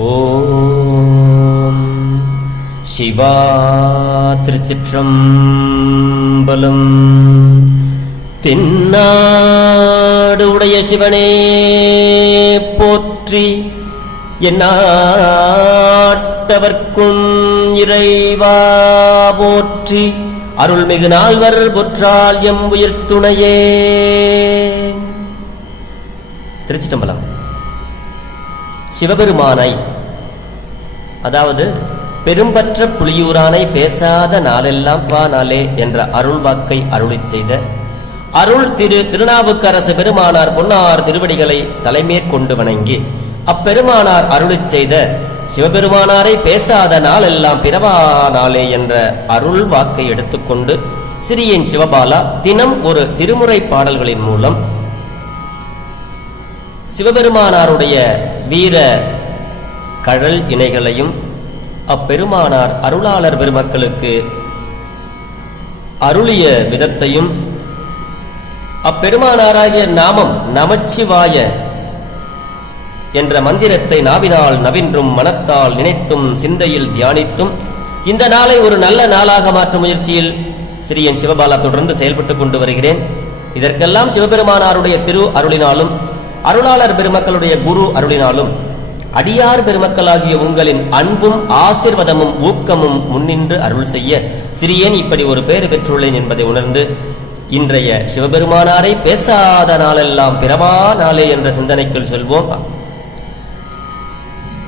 ஓம் சிவா திருச்சிற்றம்பலம். தென்னாடு உடைய சிவனே போற்றி, எந்நாட்டவர்க்கும் இறைவா போற்றி, அருள்மிகு நால்வர் பொற்றால் எம் உயிர் துணையே. திருச்சிற்றம்பலம். சிவபெருமானை, அதாவது பெரும்பற்ற புலியூரானை பேசாத நாளெல்லாம் பா நாளே என்ற அருள் வாக்கை அருளிச் செய்த அருள் திருநாவுக்கரசு பெருமானார் பொன்னார் திருவடிகளை தலைமேற்கொண்டு வணங்கி அப்பெருமானார் அருளிச் செய்த சிவபெருமானாரை பேசாத நாளெல்லாம் பிறவா நாளே என்ற அருள் வாக்கை எடுத்துக்கொண்டு சிறியன் சிவபாலா தினம் ஒரு திருமுறை பாடல்களின் மூலம் சிவபெருமானாருடைய வீர கழல் இணைகளையும் அப்பெருமானார் அருளாளர் பெருமக்களுக்கு அருளிய விதத்தையும் அப்பெருமானாராகிய நாமம் நமச்சிவாய என்ற மந்திரத்தை நாவினால் நவின்றும் மனத்தால் நினைத்தும் சிந்தையில் தியானித்தும் இந்த நாளை ஒரு நல்ல நாளாக மாற்றும் முயற்சியில் சிறியன் சிவபாலா தொடர்ந்து செயல்பட்டுக் கொண்டு வருகிறேன். இதற்கெல்லாம் சிவபெருமானாருடைய திரு அருளினாலும் அருளாளர் பெருமக்களுடைய குரு அருளினாலும் அடியார் பெருமக்களாகிய உங்களின் அன்பும் ஆசிர்வாதமும் ஊக்கமும் முன்னின்று அருள் செய்ய சிறியேன் இப்படி ஒரு பேறு பெற்றுள்ளேன் என்பதை உணர்ந்து இன்றைய சிவபெருமானாரை பேசாத நாளெல்லாம் பிறவா நாளே என்ற சிந்தனைக்குள் சொல்வோம்.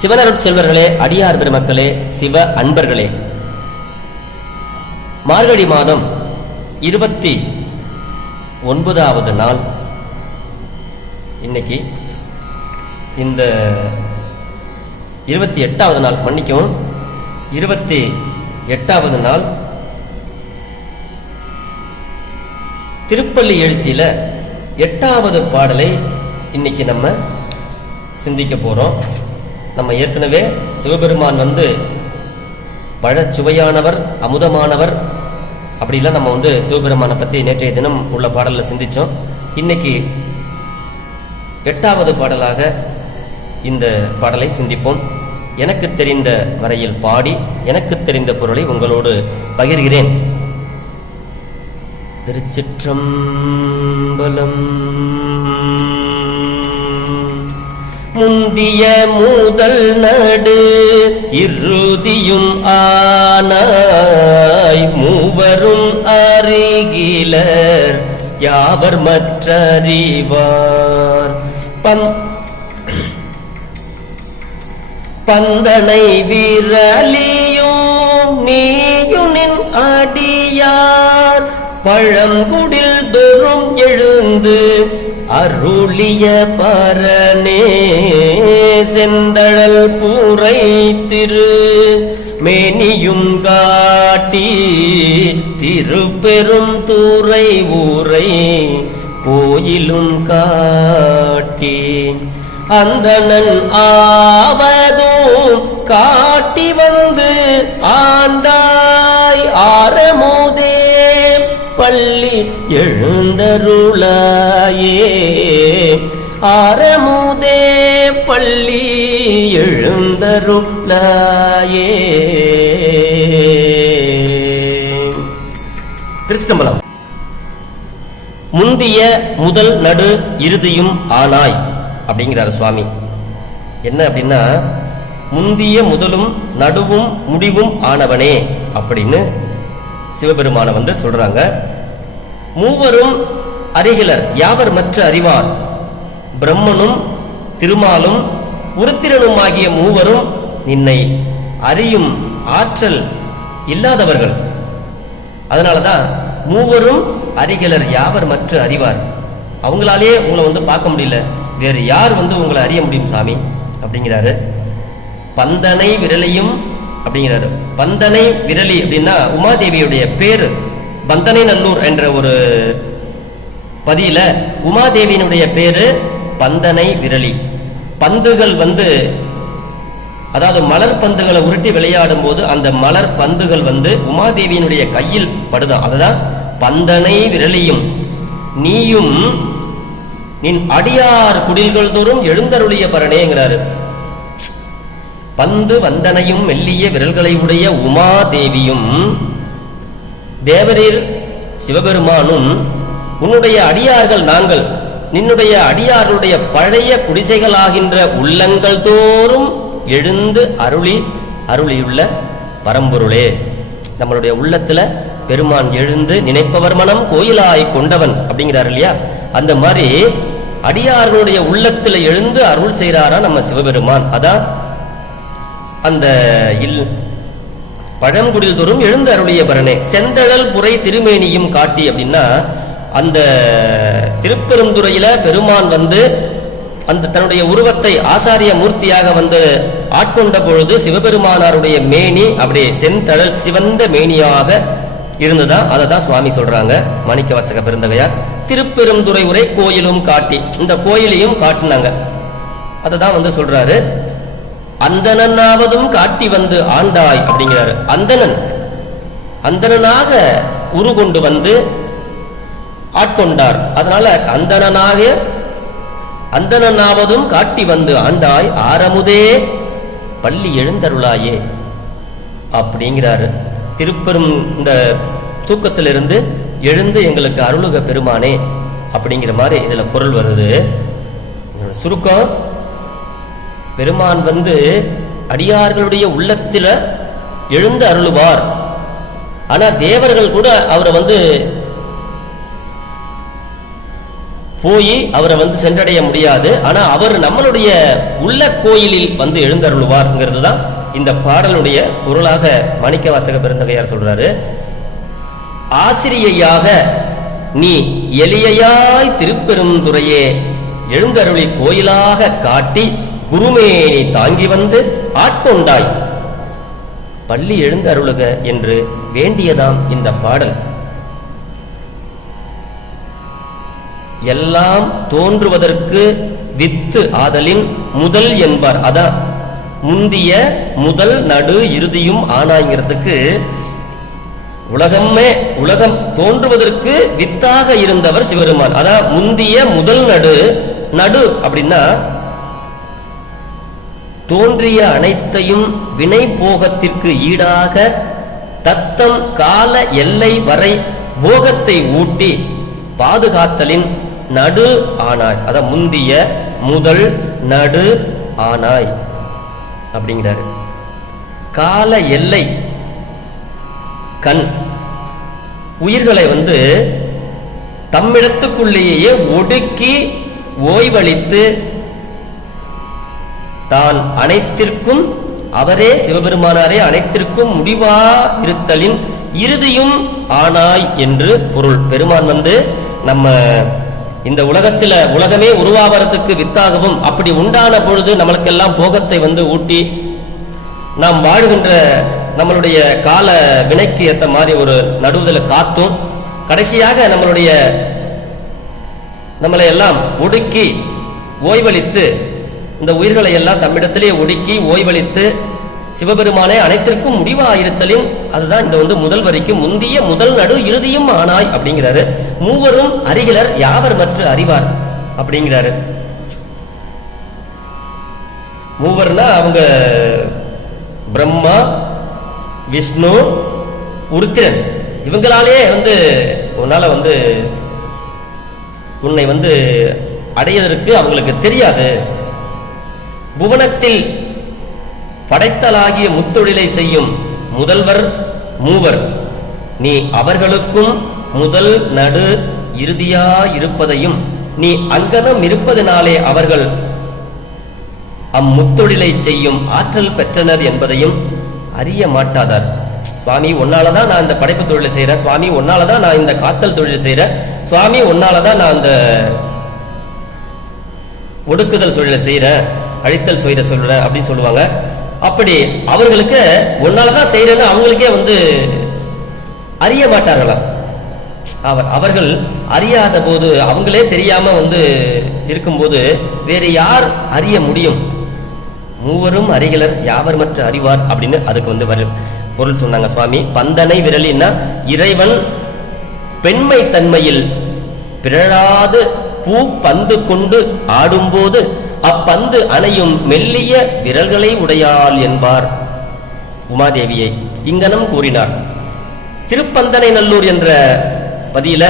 சிவனருட் செல்வர்களே, அடியார் பெருமக்களே, சிவ அன்பர்களே, மார்கழி மாதம் 29வது நாள் இன்னைக்கு. இந்த 28வது நாள், மன்னிக்கவும், 28வது நாள் திருப்பள்ளி எழுச்சியில 8வது பாடலை இன்னைக்கு நம்ம சிந்திக்க போறோம். நம்ம ஏற்கனவே சிவபெருமான் பழச்சுவையானவர், அமுதமானவர் அப்படிலாம் நம்ம சிவபெருமானை பத்தி நேற்றைய தினம் உள்ள பாடல்ல சிந்திச்சோம். இன்னைக்கு 8வது பாடலாக இந்த பாடலை சிந்திப்போம். எனக்கு தெரிந்த வரையில் பாடி எனக்கு தெரிந்த பொருளை உங்களோடு பகிர்கிறேன். திருச்சிற்றம்பலம். முந்திய முதல் நடு இறுதியும் ஆனாய் மூவரும் அறிகிலர் யாவர் மற்றறிவார். பந்தனை விரலியும் நீயுனின் அடியார் பழங்குடில் தோறும் எழுந்து அருளிய பரனே செந்தழல் பூரை திரு மேனியும் காட்டி திருப்பெரும் தூரை ஊரை கோயிலும் காட்டி அந்தணன் ஆவதும் காட்டி ஆண்டாய் ஆரமுதே பள்ளி எழுந்தருளாயே. ஆரமுதே பள்ளி எழுந்தருளாயே. திருச்சிற்றம்பலம். முந்திய முதல் நடு இறுதியும் ஆனாய் அப்படிங்கிறார் சுவாமி. என்ன அப்படின்னா, முந்திய முதலும் நடுவும் முடிவும் ஆனவனே அப்படின்னு சிவபெருமான சொல்றாங்க. மூவரும் அறிகிலர் யாவர் மற்ற அறிவார். பிரம்மனும் திருமாலும் உருத்திரனும் ஆகிய மூவரும் நின்னை அறியும் ஆற்றல் இல்லாதவர்கள். அதனாலதான் மூவரும் அறிகிலர் யாவர் மற்ற அறிவார். அவங்களாலே உங்களை பார்க்க முடியல, வேறு யார் உங்களை அறிய முடியும் சாமி அப்படிங்கிறாரு. பந்தனை விரலையும் அப்படிங்கிறாரு. பந்தனை விரலி அப்படின்னா உமாதேவியுடைய பேரு. பந்தனை நல்லூர் என்ற ஒரு பதியில உமாதேவியினுடைய பேரு பந்தனை விரலி. பந்துகள் அதாவது மலர் பந்துகளை உருட்டி விளையாடும் போது அந்த மலர் பந்துகள் உமாதேவியினுடைய கையில் படுதான். அதுதான் பந்தனை விரலியும் நீயும் நின் அடியார் குடில்கள் தோறும் எழுந்தருளிய பரனேங்கிறாரு. பந்து வந்தனையும் மெல்லிய விரல்களை உடைய உமாதேவியும் தேவரீர் சிவபெருமானும் உன்னுடைய அடியார்கள் நாங்கள் நின்னுடைய அடியார்களுடைய பழைய குடிசைகளாகின்ற உள்ளங்கள் தோறும் எழுந்து அருளியுள்ள பரம்பொருளே. நம்மளுடைய உள்ளத்துல பெருமான் எழுந்து நினைப்பவர் மனம் கோயிலாய் கொண்டவன் அப்படிங்கிறார் இல்லையா? அந்த மாதிரி அடியார்களுடைய உள்ளத்துல எழுந்து அருள் செய்யறாரா நம்ம சிவபெருமான். அதான் அந்த பழங்குடில் தோறும் எழுந்து அருளிய பரனே. செந்தழல் புரை திருமேனியும் காட்டி அப்படின்னா அந்த திருப்பெருந்துறையில பெருமான் வந்து அந்த தன்னுடைய உருவத்தை ஆசாரிய மூர்த்தியாக வந்து ஆட்கொண்ட பொழுது சிவபெருமானாருடைய மேனி அப்படியே செந்தழல் சிவந்த மேனியாக இருந்ததா. அதை தான் சுவாமி சொல்றாங்க மாணிக்கவாசக பெருந்தகையார். திருப்பெருந்துறை உரை கோயிலும் காட்டி, இந்த கோயிலையும் காட்டினாங்க. அதை தான் வந்து சொல்றாரு. அந்தனாவதும் காட்டி வந்து ஆண்டாய் அப்படிங்கிறாரு. அந்தனாக உருகொண்டு வந்து ஆட்கொண்டார். அதனால அந்தனாவதும் காட்டி வந்து ஆண்டாய் ஆரமுதே பள்ளி எழுந்தருளாயே அப்படிங்கிறாரு. திருப்பெரும் இந்த தூக்கத்திலிருந்து எழுந்து எங்களுக்கு அருளுக பெருமானே அப்படிங்கிற மாதிரி இதுல பொருள் வருது. சுருக்கம், பெருமான் வந்து அடியார்களுடைய உள்ளத்தில எழுந்து அருளுவார். ஆனா தேவர்கள் கூட அவரை வந்து போய் அவரை வந்து சென்றடைய முடியாது. ஆனா அவர் நம்மளுடைய உள்ள கோயிலில் வந்து எழுந்தருளுவார்ங்கிறது தான் இந்த பாடலுடைய பொருளாக மாணிக்கவாசக பெருந்தகையார் சொல்றாரு. ஆசிரியையாக நீ எளியாய் திருப்பெருந்துறையே எழுந்தருளி கோயிலாக காட்டி குருமேனி தாங்கி வந்து ஆட்கொண்டாய் பள்ளி எழுந்தருளுக என்று வேண்டியதாம் இந்த பாடல். எல்லாம் தோன்றுவதற்கு வித்து ஆதலின் முதல் என்பார். அதான் முந்திய முதல் நடு இறுதியும் ஆனாய்ங்கிறதுக்கு உலகம் தோன்றுவதற்கு வித்தாக இருந்தவர் சிவபெருமான். அதான் முந்திய முதல் நடு அப்படின்னா தோன்றிய அனைத்தையும் வினை போகத்திற்கு ஈடாக தத்தம் கால எல்லை வரை போகத்தை ஊட்டி பாதுகாத்தலின் நடு ஆனாய். அத முந்திய முதல் நடு ஆனாய் அப்படிங்கிறாரு. கால எல்லை கண் உயிர்களை வந்து தம்மிடத்துக்குள்ளேயே ஒடுக்கி ஓய்வளித்து தான் அனைத்திற்கும் அவரே சிவபெருமானாரே அனைத்திற்கும் முடிவா இருத்தலின் இறுதியும் ஆனாய் என்று பொருள். பெருமான் வந்து நம்ம இந்த உலகத்துல உலகமே உருவாவறதுக்கு வித்தாகவும் அப்படி உண்டான பொழுது நம்மளுக்கெல்லாம் போகத்தை வந்து ஊட்டி நாம் வாழுகின்ற நம்மளுடைய கால வினைக்கு ஏற்ற மாதிரி ஒரு நடுவுதல் காத்தும் கடைசியாக நம்மளை எல்லாம் ஒடுக்கி ஓய்வளித்து இந்த உயிர்களை எல்லாம் தம்மிடத்திலே ஒடுக்கி ஓய்வளித்து சிவபெருமானே அனைத்திற்கும் முடிவாயிருத்தலின் அதுதான் இந்த வந்து முதல் வரைக்கும் முந்திய முதல் நடு இறுதியும் ஆனாய் அப்படிங்கிறாரு. மூவரும் அறிகிலர் யாவர் மற்ற அறிவார் அப்படிங்கிறாரு. மூவர்னா அவங்க பிரம்மா, விஷ்ணு, உருத்திரன். இவங்களாலே வந்து உன்னால வந்து உன்னை வந்து அடையதற்கு அவங்களுக்கு தெரியாது. புவனத்தில் படைத்தலாகிய முத்தொழிலை செய்யும் முதல்வர் மூவர், நீ அவர்களுக்கும் முதல் நடு இறுதியா இருப்பதையும் நீ அங்கனம் இருப்பதனாலே அவர்கள் அம்முத்தொழிலை செய்யும் ஆற்றல் பெற்றனர் என்பதையும் அறிய மாட்டாதார். சுவாமி உன்னாலதான் நான் இந்த படைப்பு தொழிலை செய்யறேன், சுவாமி உன்னாலதான் நான் இந்த காத்தல் தொழிலை செய்யறேன், சுவாமி உன்னாலதான் நான் இந்த ஒடுக்குதல் தொழிலை செய்யறேன், அழித்தல் செய்யற சொல்றேன் அப்படின்னு சொல்லுவாங்க. அப்படி அவர்களுக்கு உன்னாலதான் செய்யறேன்னு அவங்களுக்கே வந்து அறிய மாட்டார்களாம். அவர்கள் அறியாத போது அவங்களே தெரியாம வந்து இருக்கும்போது வேறு யார் அறிய முடியும்? மூவரும் அறிகளர் யாவர் மற்ற அறிவார் அப்படின்னு அதுக்கு வந்து பொருள் சொன்னாங்க சுவாமி. பந்தனை விரலின்னா இறைவன் பெண்மை தன்மையில் பிறழாது பூ பந்து கொண்டு ஆடும்போது அப்பந்து அணையும் மெல்லிய விரல்களை உடையாள் என்பார் உமாதேவியை இங்கனம் கூறினார். திருப்பந்தனை நல்லூர் என்ற பதியில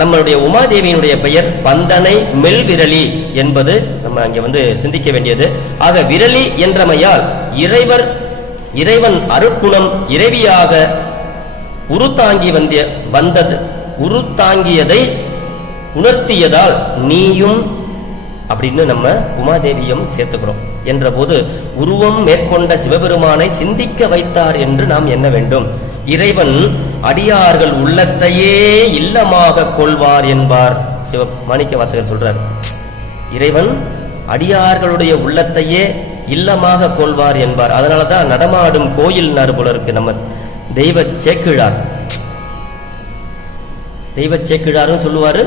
நம்மளுடைய உமாதேவியினுடைய பெயர் பந்தனை மெல்விரலி என்பது நம்ம அங்கே சிந்திக்க வேண்டியது. ஆக விரலி என்றமையால் இறைவன் அருட்குணம் இறைவியாக உருத்தாங்கியதை உணர்த்தியதால் நீயும் அப்படின்னு நம்ம உமாதேவியும் சேர்த்துக்கிறோம் என்ற போது உருவம் மேற்கொண்ட சிவபெருமானை சிந்திக்க வைத்தார் என்று நாம் எண்ண வேண்டும். இறைவன் அடியார்கள் உள்ளத்தையே இல்லமாக கொள்வார் என்பார் மாணிக்க வாசகர் சொல்றார். இறைவன் அடியார்களுடைய உள்ளத்தையே இல்லமாக கொள்வார் என்பார். அதனாலதான் நடமாடும் கோயில் போல இருக்கு நம்ம தெய்வ சேக்கிழாரும் சொல்லுவாரு.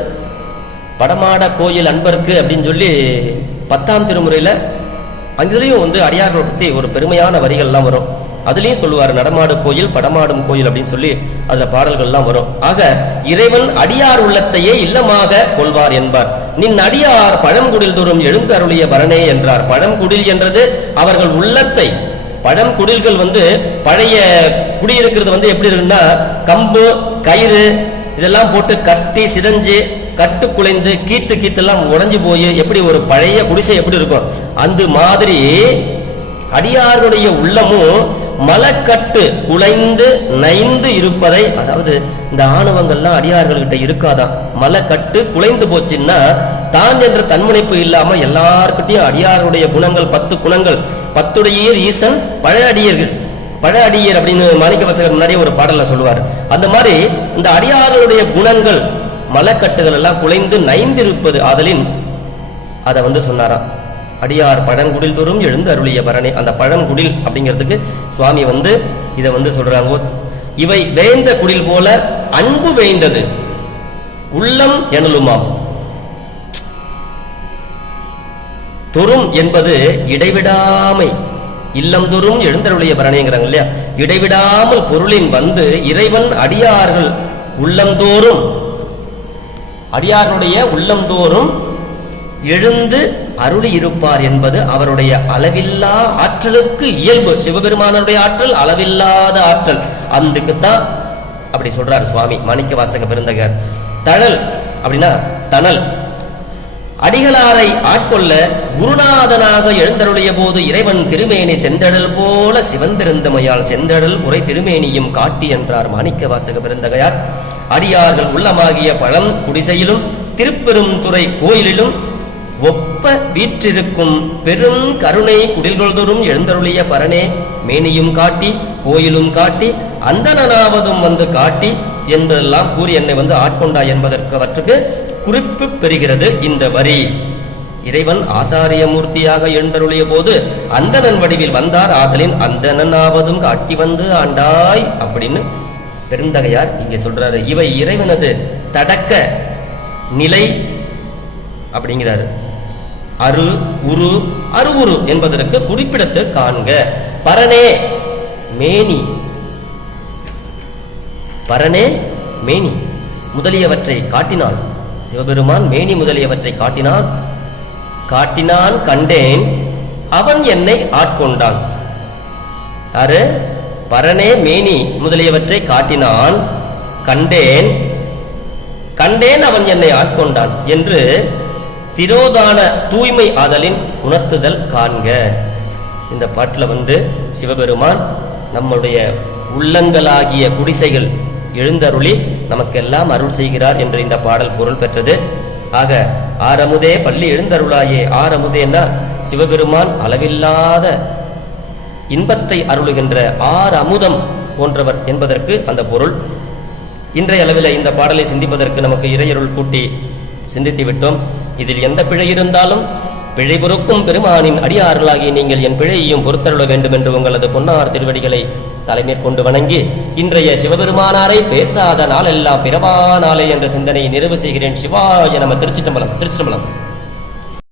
படமாட கோயில் அன்பருக்கு அப்படின்னு சொல்லி 10ஆம் திருமுறையில அங்கேயும் அடியார்களை பத்தி ஒரு பெருமையான வரிகள்லாம் வரும். அதுலயும் சொல்லுவார் நடமாடு கோயில் படமாடும் கோயில் அப்படின்னு சொல்லி அதுல பாடல்கள்லாம் வரும். ஆக இறைவன் அடியார் உள்ளத்தையே இல்லமாக கொள்வார் என்பார். நின் அடியார் பழங்குடில் தோறும் எழுந்து அருளிய பரணே என்றார். பழங்குடில் என்றது அவர்கள் உள்ளத்தை, பழங்குடில்கள் பழைய குடியிருக்கிறது எப்படி இருக்குன்னா கம்பு கயிறு இதெல்லாம் போட்டு கட்டி சிதஞ்சு கட்டு குலைந்து கீத்தெல்லாம் உடைஞ்சு போய் எப்படி ஒரு பழைய குடிசை எப்படி இருக்கும் அந்த மாதிரி அடியாருடைய உள்ளமும் மலக்கட்டு குலைந்து நைந்து இருப்பதை, அதாவது இந்த ஆணவங்கள்லாம் அடியார்கள்கிட்ட இருக்காதான். மலக்கட்டு குலைந்து போச்சுன்னா தான் என்ற தன்முனைப்பு இல்லாம எல்லார்கிட்டையும் அடியாருடைய குணங்கள் 10 குணங்கள் 10 ஈசன் பழ அடியர் அப்படின்னு மாணிக்க வாசகர் முன்னாடியே ஒரு பாடல்ல சொல்லுவார். அந்த மாதிரி இந்த அடியார்களுடைய குணங்கள் மலக்கட்டுகள் எல்லாம் குலைந்து நைந்திருப்பது ஆதலின் அதை சொன்னாராம். அடியார் பழங்குடில் தோறும் எழுந்து அருளிய பரணி. அந்த பழங்குடில் அப்படிங்கிறதுக்கு சுவாமி இதை சொல்றாங்க. இவை வேந்த குடில் போல அன்பு வேந்தது உள்ளம் எனலுமாம். தொறும் என்பது இடைவிடாமை, இல்லம் தோறும் எழுந்தருளிய பரணிங்கிறாங்க இல்லையா. இடைவிடாமல் பொருளின் இறைவன் அடியார்கள் உள்ளந்தோறும் அடியார்களுடைய உள்ளந்தோறும் எழுந்து அருளி இருப்பார் என்பது அவருடைய அளவில்லா ஆற்றலுக்கு இயல்பு. சிவபெருமானுடைய ஆற்றல் அளவில்லாத ஆற்றல். அதுக்குத்தான் அப்படி சொல்றாரு சுவாமி மாணிக்க வாசக பெருந்தகர். தழல் அப்படின்னா தணல். அடிகளாரை ஆட்கொள்ள குருநாதனாக எழுந்தருளிய போது இறைவன் திருமேனி செந்தடல் போல சிவந்திருந்தமையால் செந்தடல் உரை திருமேனியும் காட்டி என்றார் மாணிக்க வாசக பெருந்தகையார். அடியார்கள் உள்ளமாகிய பழம் குடிசையிலும் திருப்பெரும் துறை கோயிலிலும் ஒப்ப வீற்றிருக்கும் பெரும் கருணை குடில்கொள்தோறும் எழுந்தருளிய பரணே மேனியும் காட்டி கோயிலும் காட்டி அந்தனாவதும் காட்டி என்றெல்லாம் கூறி என்னை ஆட்கொண்டா என்பதற்கு அவற்றுக்கு குறிப்பு பெறுகிறது இந்த வரி. இறைவன் ஆசாரிய மூர்த்தியாக எழுந்தருளிய போது அந்தணன் வடிவில் வந்தார். ஆதலின் அந்தனாவதும் காட்டி ஆண்டாய் அப்படின்னு பெருந்தகையார் இங்கே சொல்றாரு. இவை இறைவனது தடக்க நிலை அப்படிங்கிறாரு. அருவுரு என்பதற்கு குறிப்பிடத்து காண்க. பரணே மேனி முதலியவற்றை காட்டினான். சிவபெருமான் மேனி முதலியவற்றை காட்டினான் கண்டேன் அவன் என்னை ஆட்கொண்டான். யாரு? பரணே மேனி முதலியவற்றை காட்டினான் கண்டேன் அவன் என்னை ஆட்கொண்டான் என்று திரோதான தூய்மை ஆதலின் உணர்த்துதல் காண்க. இந்த பாட்டில் சிவபெருமான் நம்முடைய உள்ளங்களாகிய குடிசைகள் எழுந்தருளி நமக்கெல்லாம் அருள் செய்கிறார் என்று இந்த பாடல் பொருள் பெற்றது. ஆக ஆரமுதே பள்ளி எழுந்தருளாயே. ஆரமுதேன்னா சிவபெருமான் அளவில்லாத இன்பத்தை அருளுகின்ற அமுதம் போன்றவர் என்பதற்கு அந்த பொருள். இன்றைய அளவில் இந்த பாடலை சிந்திப்பதற்கு நமக்கு இறையருள் கூட்டி சிந்தித்து விட்டோம். இதில் எந்த பிழை இருந்தாலும் பிழை பொறுக்கும் பெருமானின் அடியார்களாகி நீங்கள் என் பிழையையும் பொறுத்தருள வேண்டும் என்று உங்களது பொன்னார் திருவடிகளை தலைமேற்கொண்டு வணங்கி இன்றைய சிவபெருமானாரை பேசாத நாளெல்லாம் பிறவா நாளே என்ற சிந்தனையை நிறைவு செய்கிறேன். சிவாய நம. திருச்சிற்றம்பலம்.